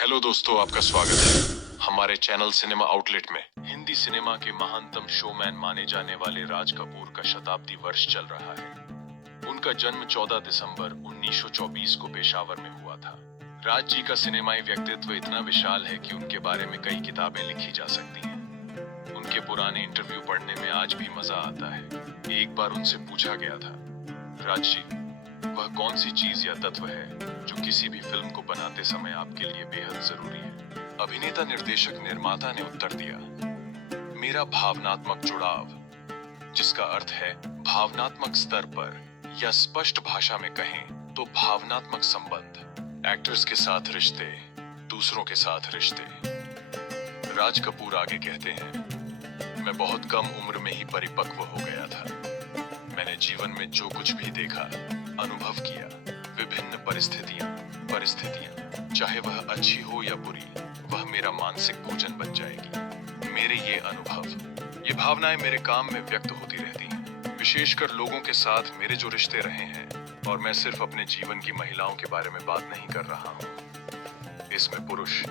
Hello दोस्तों, आपका स्वागत है हमारे चैनल सिनेमा आउटलेट में। हिंदी सिनेमा के महानतम शोमैन माने जाने वाले राज कपूर का शताब्दी वर्ष चल रहा है। उनका जन्म 14 दिसंबर 1924 को पेशावर में हुआ था। राज जी का सिनेमाई व्यक्तित्व इतना विशाल है कि उनके बारे में कई किताबें लिखी जा सकती हैं। उनके पुराने इंटरव्यू पढ़ने में आज भी मजा आता है। एक बार उनसे पूछा गया था, राज जी, वह कौन सी चीज या तत्व है जो किसी भी फिल्म को बनाते समय आपके लिए बेहद जरूरी है? अभिनेता, निर्देशक, निर्माता ने उत्तर दिया, मेरा भावनात्मक जुड़ाव, जिसका अर्थ है भावनात्मक स्तर पर या स्पष्ट भाषा में कहें तो भावनात्मक संबंध। एक्टर्स के साथ रिश्ते, दूसरों के साथ रिश्ते। राज कपूर आगे कहते हैं, मैं बहुत कम उम्र में ही परिपक्व हो गया था। मैंने जीवन में जो कुछ भी देखा, अनुभव किया, विभिन्न परिस्थितियां, चाहे वह अच्छी हो या बुरी, वह मेरा मानसिक भोजन बन जाएगी। मेरे ये अनुभव, ये भावनाएं मेरे काम में व्यक्त होती रहती हैं, विशेषकर लोगों के साथ मेरे जो रिश्ते रहे हैं। और मैं सिर्फ अपने जीवन की महिलाओं के बारे में बात नहीं कर रहा हूँ। इसमें पुरुष,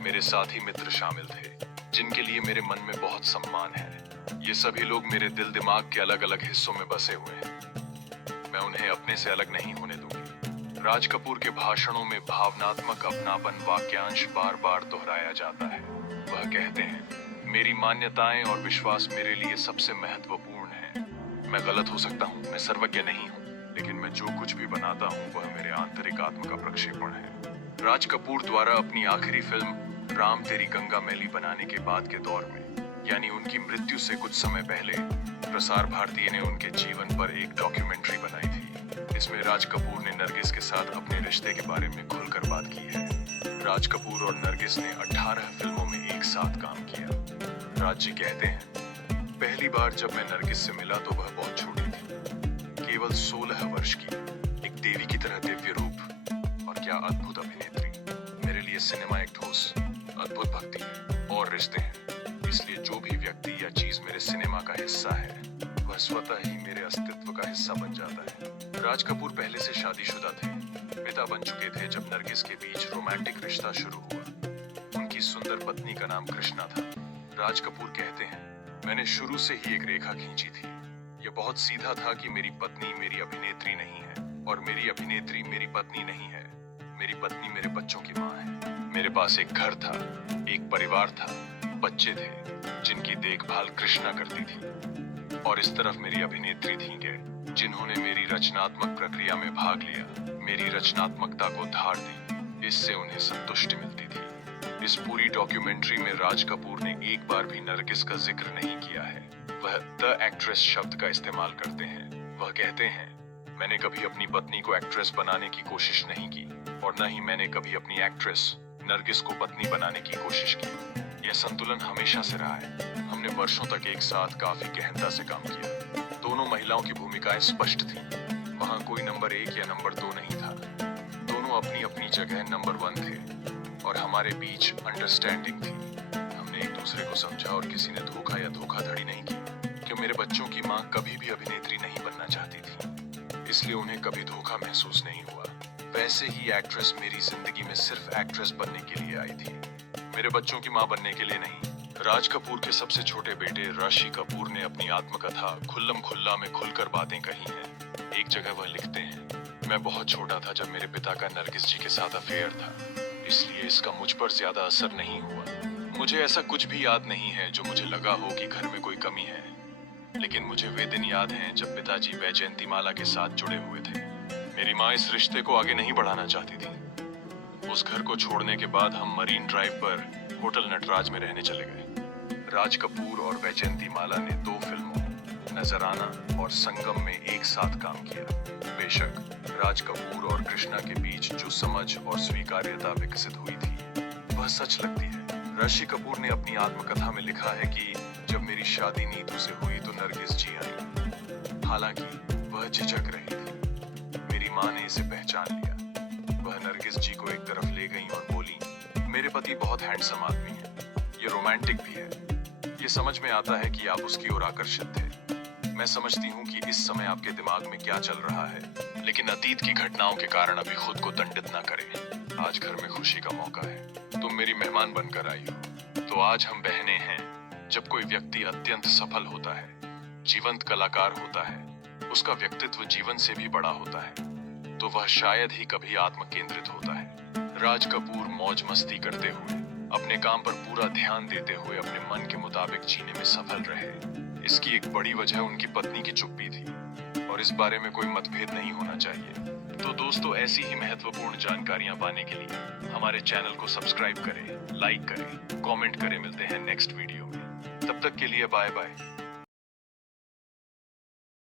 मेरे साथी मित्र शामिल थे, जिनके लिए मेरे मन में बहुत सम्मान है। ये सभी लोग मेरे दिल दिमाग के अलग अलग हिस्सों में बसे हुए हैं। मैं उन्हें अपने से अलग नहीं होने दूंगी। राज कपूर के भाषणों में भावनात्मक अपनापन वाक्यांश बार बार दोहराया जाता है। वह कहते हैं, मेरी मान्यताएं और विश्वास मेरे लिए सबसे महत्वपूर्ण हैं। मैं गलत हो सकता हूँ, मैं सर्वज्ञ नहीं हूँ, लेकिन मैं जो कुछ भी बनाता हूँ वह मेरे आंतरिक आत्म का प्रक्षेपण है। राज कपूर द्वारा अपनी आखिरी फिल्म राम तेरी गंगा मैली बनाने के बाद के दौर में, यानी उनकी मृत्यु से कुछ समय पहले, प्रसार भारती ने उनके जीवन पर एक डॉक्यूमेंट्री बनाई थी। इसमें राज कपूर ने नरगिस के साथ अपने रिश्ते के बारे में खुलकर बात की है। राज कपूर और नरगिस ने 18 फिल्मों में एक साथ काम किया। राज जी कहते हैं, पहली बार जब मैं नरगिस से मिला तो वह बहुत छोटी थी, केवल 16 वर्ष की, एक देवी की तरह दिव्य रूप, और क्या अद्भुत अभिनेत्री। मेरे लिए सिनेमा एक ठोस, अद्भुत भक्ति है और रिश्ते हैं। इसलिए जो भी व्यक्ति या चीज मेरे सिनेमा का हिस्सा है, वह स्वतः ही मेरे अस्तित्व का हिस्सा बन जाता है। राज कपूर पहले से शादीशुदा थे, पिता बन चुके थे जब नरगिस के बीच रोमांटिक रिश्ता शुरू हुआ। उनकी सुंदर पत्नी का नाम कृष्णा था। राज कपूर कहते हैं, मैंने शुरू से ही एक रेखा खींची थी। यह बहुत सीधा था कि मेरी पत्नी मेरी अभिनेत्री नहीं है और मेरी अभिनेत्री मेरी पत्नी नहीं है। मेरी पत्नी मेरे बच्चों की माँ है। मेरे पास एक घर था, एक परिवार था, बच्चे थे जिनकी देखभाल कृष्णा करती थी, और इस तरफ मेरी अभिनेत्री थी जिन्होंने मेरी रचनात्मक प्रक्रिया में भाग लिया, मेरी रचनात्मकता को धार दी। इससे उन्हें संतुष्टि मिलती थी। इस पूरी डॉक्यूमेंट्री में राज कपूर ने एक बार भी नरगिस का जिक्र नहीं किया है। वह द एक्ट्रेस शब्द का इस्तेमाल करते हैं। वह कहते हैं, मैंने कभी अपनी पत्नी को एक्ट्रेस बनाने की कोशिश नहीं की, और न ही मैंने कभी अपनी एक्ट्रेस नरगिस को पत्नी बनाने की कोशिश की। यह संतुलन हमेशा से रहा है। हमने वर्षों तक एक साथ काफी गहनता से काम किया। दोनों महिलाओं की भूमिकाएं स्पष्ट थीं। वहां कोई नंबर 1 या नंबर 2 नहीं था। दोनों अपनी अपनी जगह नंबर 1 थे, और हमारे बीच अंडरस्टैंडिंग थी। हमने एक दूसरे को समझा और किसी ने धोखा या धोखाधड़ी नहीं की। कि मेरे बच्चों की माँ कभी भी अभिनेत्री नहीं बनना चाहती थी, इसलिए उन्हें कभी धोखा महसूस नहीं हुआ। वैसे ही एक्ट्रेस मेरी जिंदगी में सिर्फ एक्ट्रेस बनने के लिए आई थी, मेरे बच्चों की माँ बनने के लिए नहीं। राज कपूर के सबसे छोटे बेटे ऋषि कपूर ने अपनी आत्मकथा खुल्लम खुल्ला में खुलकर बातें कही हैं। एक जगह वह लिखते हैं, मैं बहुत छोटा था जब मेरे पिता का नरगिस जी के साथ अफेयर था, इसलिए इसका मुझ पर ज्यादा असर नहीं हुआ। मुझे ऐसा कुछ भी याद नहीं है जो मुझे लगा हो कि घर में कोई कमी है, लेकिन मुझे वे दिन याद हैं जब पिताजी वैजयंतीमाला के साथ जुड़े हुए थे। मेरी माँ इस रिश्ते को आगे नहीं बढ़ाना चाहती थी। उस घर को छोड़ने के बाद हम मरीन ड्राइव पर होटल नटराज में रहने चले गए। राज कपूर और वैजयंतीमाला ने 2 फिल्मों, नजराना और संगम में एक साथ काम किया। बेशक राज कपूर और कृष्णा के बीच जो समझ और स्वीकार्यता विकसित हुई थी, वह सच लगती है। ऋषि कपूर ने अपनी आत्मकथा में लिखा है कि जब मेरी शादी नीतू से हुई तो नरगिस जी आई। हालांकि वह झिझक रही थी, मेरी माँ ने इसे पहचान लिया। वह नरगिस जी को एक तरफ ले गई और बोली, मेरे पति बहुत हैंडसम आदमी है, ये रोमांटिक भी है। ये समझ में आता है कि आप उसकी ओर आकर्षित थे। मैं समझती हूँ कि इस समय आपके दिमाग में क्या चल रहा है, लेकिन अतीत की घटनाओं के कारण अभी खुद को दंडित न करें। आज घर में खुशी का मौका है। तुम मेरी मेहमान बनकर आई हो। तो आज हम बहने हैं। जब कोई व्यक्ति अत्यंत सफल होता है, जीवंत कलाकार होता है, उसका व्यक्तित्व जीवन से भी बड़ा होता है, तो वह शायद ही कभी आत्म केंद्रित होता है। राज कपूर मौज मस्ती करते हुए, अपने काम पर पूरा ध्यान देते हुए अपने मन के मुताबिक जीने में सफल रहे। इसकी एक बड़ी वजह उनकी पत्नी की चुप्पी थी और इस बारे में कोई मतभेद नहीं होना चाहिए। तो दोस्तों, ऐसी ही महत्वपूर्ण जानकारियां पाने के लिए हमारे चैनल को सब्सक्राइब करें, लाइक करें, कमेंट करें। मिलते हैं नेक्स्ट वीडियो में। तब तक के लिए बाय बाय।